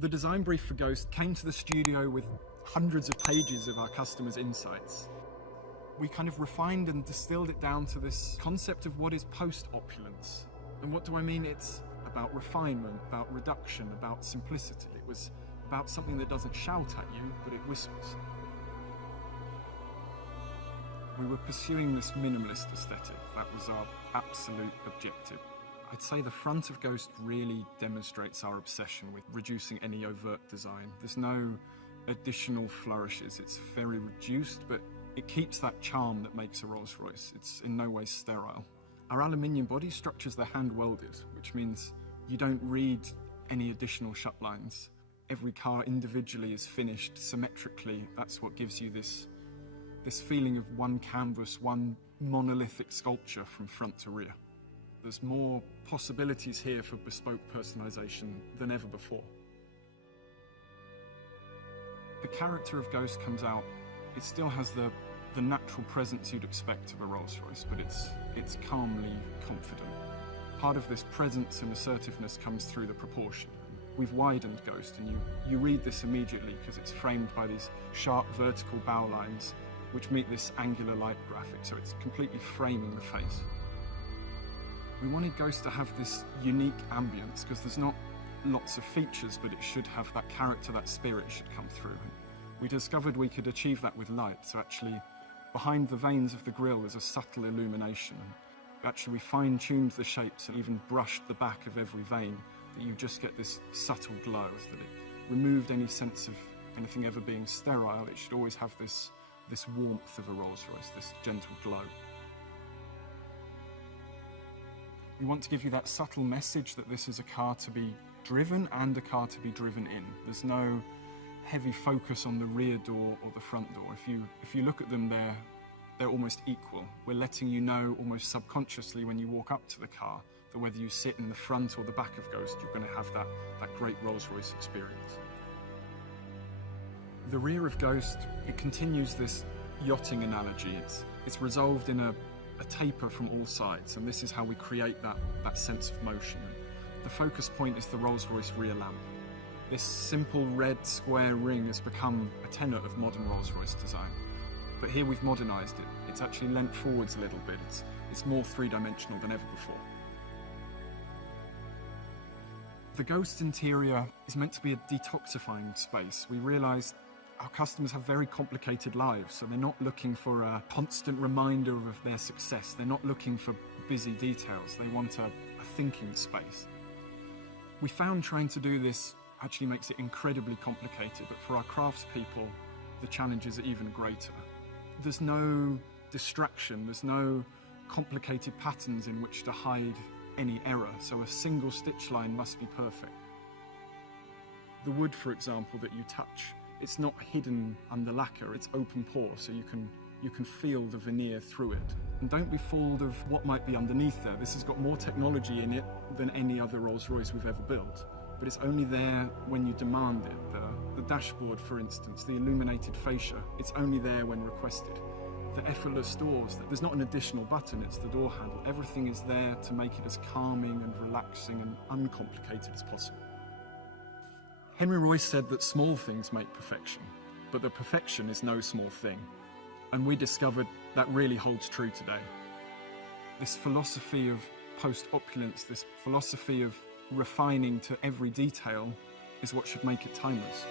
The design brief for Ghost came to the studio with hundreds of pages of our customers' insights. We kind of refined and distilled it down to this concept of what is post opulence. And what do I mean? It's about refinement, about reduction, about simplicity. It was about something that doesn't shout at you, but it whispers. We were pursuing this minimalist aesthetic. That was our absolute objective. I'd say the front of Ghost really demonstrates our obsession with reducing any overt design. There's no additional flourishes. It's very reduced, but it keeps that charm that makes a Rolls-Royce. It's in no way sterile. Our aluminium body structures, they're hand welded, which means you don't read any additional shut lines. Every car individually is finished symmetrically. That's what gives you this feeling of one canvas, one monolithic sculpture from front to rear. There's more possibilities here for bespoke personalization than ever before. The character of Ghost comes out. It still has the natural presence you'd expect of a Rolls-Royce, but it's calmly confident. Part of this presence and assertiveness comes through the proportion. We've widened Ghost, and you read this immediately because it's framed by these sharp vertical bow lines which meet this angular light graphic, so it's completely framing the face. We wanted Ghost to have this unique ambience because there's not lots of features, but it should have that character, that spirit should come through. We discovered we could achieve that with light, so actually behind the veins of the grille is a subtle illumination. Actually, we fine-tuned the shapes and even brushed the back of every vein, that you just get this subtle glow, that it removed any sense of anything ever being sterile. It should always have this warmth of a Rolls-Royce, this gentle glow. We want to give you that subtle message that this is a car to be driven and a car to be driven in. There's no heavy focus on the rear door or the front door. If you look at them, they're almost equal. We're letting you know almost subconsciously when you walk up to the car that whether you sit in the front or the back of Ghost, you're going to have that great Rolls-Royce experience. The rear of Ghost, it continues this yachting analogy. It's resolved in a taper from all sides, and this is how we create that sense of motion. The focus point is the Rolls-Royce rear lamp. This simple red square ring has become a tenet of modern Rolls-Royce design. But here we've modernised it. It's actually leant forwards a little bit. It's more three-dimensional than ever before. The Ghost interior is meant to be a detoxifying space. We realised our customers have very complicated lives, so they're not looking for a constant reminder of their success. They're not looking for busy details. They want a thinking space. We found trying to do this actually makes it incredibly complicated, but for our craftspeople, the challenges are even greater. There's no distraction, there's no complicated patterns in which to hide any error, so a single stitch line must be perfect. The wood, for example, that you touch, it's not hidden under lacquer, it's open pore, so you can feel the veneer through it. And don't be fooled of what might be underneath there. This has got more technology in it than any other Rolls-Royce we've ever built, but it's only there when you demand it. The dashboard, for instance, the illuminated fascia, it's only there when requested. The effortless doors, there's not an additional button, it's the door handle. Everything is there to make it as calming and relaxing and uncomplicated as possible. Henry Royce said that small things make perfection, but that perfection is no small thing. And we discovered that really holds true today. This philosophy of post-opulence, this philosophy of refining to every detail, is what should make it timeless.